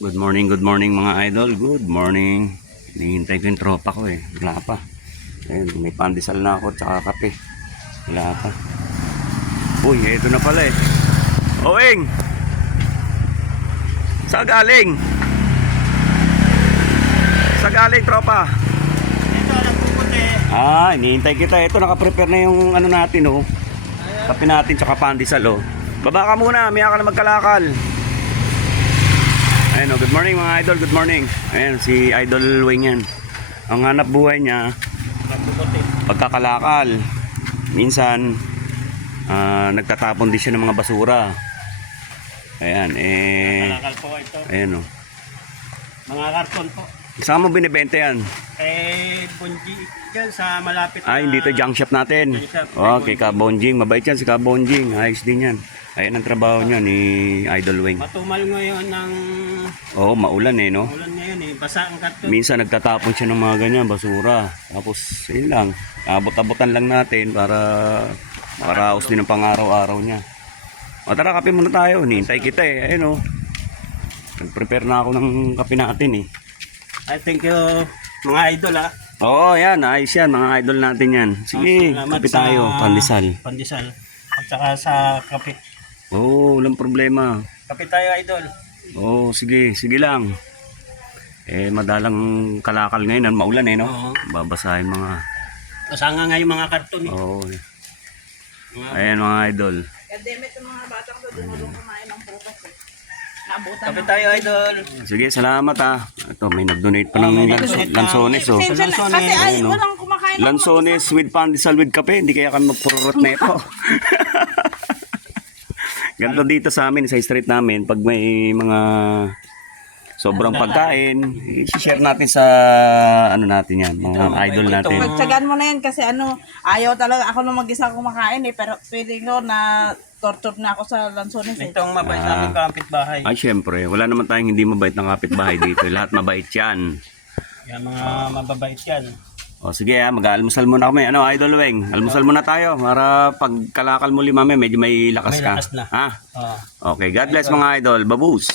Good morning mga idol. Good morning. Hinihintay ko yung tropa ko eh. Wala pa. Ayun, may pandesal na ako tsaka kape. Wala pa. Uy, eto na pala eh. Owing! Saan galing? Saan galing tropa? Ito, nagpuputi. Hinihintay kita. Ito, nakaprepare na yung ano natin oh. Kape natin tsaka pandesal oh. Baba ka muna, maya ka na magkalakal. Ayan, good morning mga idol, good morning. Ayan, si Idol Wing yan. Ang hanap buhay niya, pagkakalakal. Minsan, nagtatapon din siya ng mga basura. Ayan, Kalakal po ito. ayan o. Mga karton po. Saan mo binibenta yan? Bunji dyan sa malapit na... Dito junk shop natin. Junk shop. Okay, Kabonjing. Mabait yan si Kabonjing. Ayos din yan. Ayan ang trabaho niya ni Idol Wing. Matumal ngayon ng... Oo, maulan eh, no? Ulan ngayon eh. Basa ang karton. Minsan nagtatapon siya ng mga ganyan, basura. Tapos, yun lang. Abot-abotan lang natin para makaraos din ang pang-araw-araw niya. O tara, kape muna tayo. Nihintay kita eh. Ayun o. Nag-prepare na ako ng kape natin eh. I thank you mga idol ha. Oo, yan. Ayos yan. Mga idol natin yan. Sige, Salamat kape tayo. sa Pandesal. Pandesal. At saka sa kape. Oo, walang problema. Kape tayo idol. Oo, sige. Sige lang. Madalang kalakal ngayon. Maulan eh, no? Oo. Babasahin mga... Kasanga nga yung mga karton eh. Oo. Mga... Ayan mga idol. Kademit ng mga batang doon, dumulong kumain ng prutas eh. Naabutan Kape ng... tayo idol. Sige, salamat ah. Ito, may nag-donate pa ng may nag-donate lansones oh. Pasensya na, Lansones. kasi ay, Ayun, oh. walang kumakain ng Lansones with pandesal with kape. Hindi kaya kami magpururot na ito. Ganito dito sa amin, sa street namin, pag may mga sobrang pagkain, i-share natin sa ano natin yan, mga idol natin. Pagtsagaan mo na yan kasi ano, ayaw talaga ako nung mag-isa kumakain eh, pero feeling ko na torture na ako sa lansones eh. Itong mabait namin kapitbahay. Ay, syempre, wala naman tayong hindi mabait ng kapitbahay dito. Lahat mabait yan. Yan mga mababait yan. O sige mag-almusal muna kami. Ano, Idol Weng? Almusal muna tayo para pag kalakal muli mami, medyo may lakas May ka. lakas na. Ha? Oo. Okay, God bless mga idol. Babus!